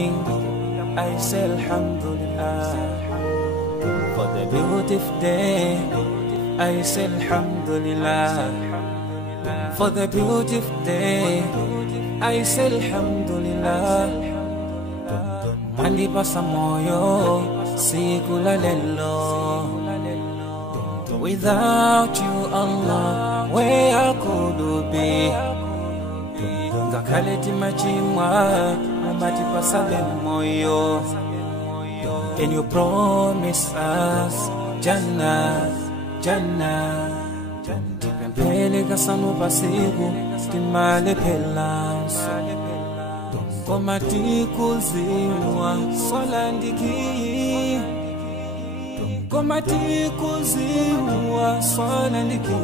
I say Alhamdulillah for the beautiful day. I say Alhamdulillah for the beautiful day. I say Alhamdulillah. Manipasa moyo sikula lelo. Without you, Allah, where could be? Ngakaleti machimwa mati pasale moyo. And you promise us Jannah, Jannah. Tipempele kasano pasiku timale pelanso. Komati kuzimwa solandiki. Komati kuzimwa solandiki.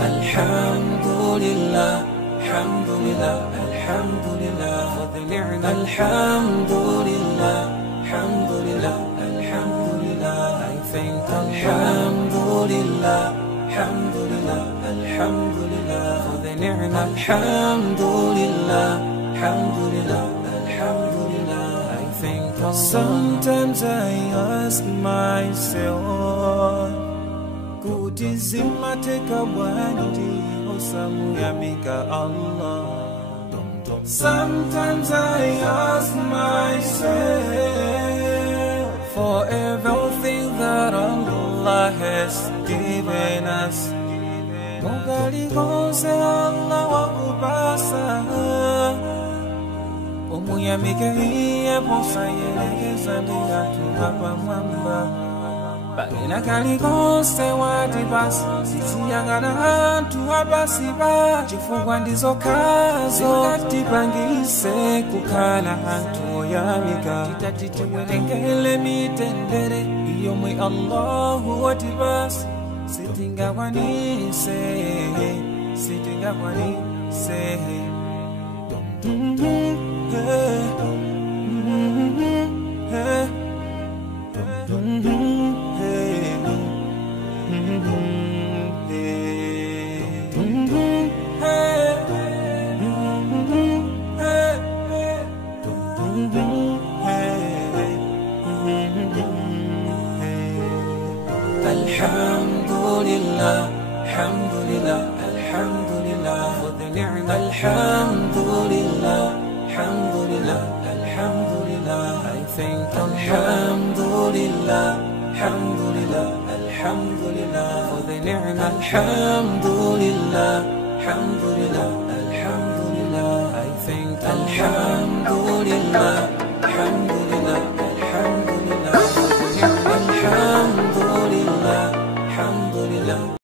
Alhamdulillah, alhamdulillah, alhamdulillah for the ni'mah. Alhamdulillah, alhamdulillah, alhamdulillah. I thank Alhamdulillah, alhamdulillah, alhamdulillah for the ni'mah. Alhamdulillah, alhamdulillah, alhamdulillah. I thank Allah. Sometimes I ask myself, kutizima teka wandi osamu yamika Allah. Sometimes I ask myself for everything that Allah has given us. Mugali gonse Allah wa kubasa. Omuyamike hiye posa yelegeza ndiya tuhapa mwamba. Bagina kaligonse watibasi sisiyangana hantu abasiba. Chifungwa ndizo kazo katipangise kukala hantu yamika. Titatitiwelengele mitendere iyo mwe Allahu watibasi. Sitinga wanise, sitinga wanise. Alhamdulillah, alhamdulillah, alhamdulillah for the ni'mah. Alhamdulillah, alhamdulillah, alhamdulillah. I thank Alhamdulillah, alhamdulillah, alhamdulillah for the ni'mah. Alhamdulillah, alhamdulillah, alhamdulillah. I thank Alhamdulillah, alhamdulillah, alhamdulillah for the ni'mah. Alhamdulillah, alhamdulillah.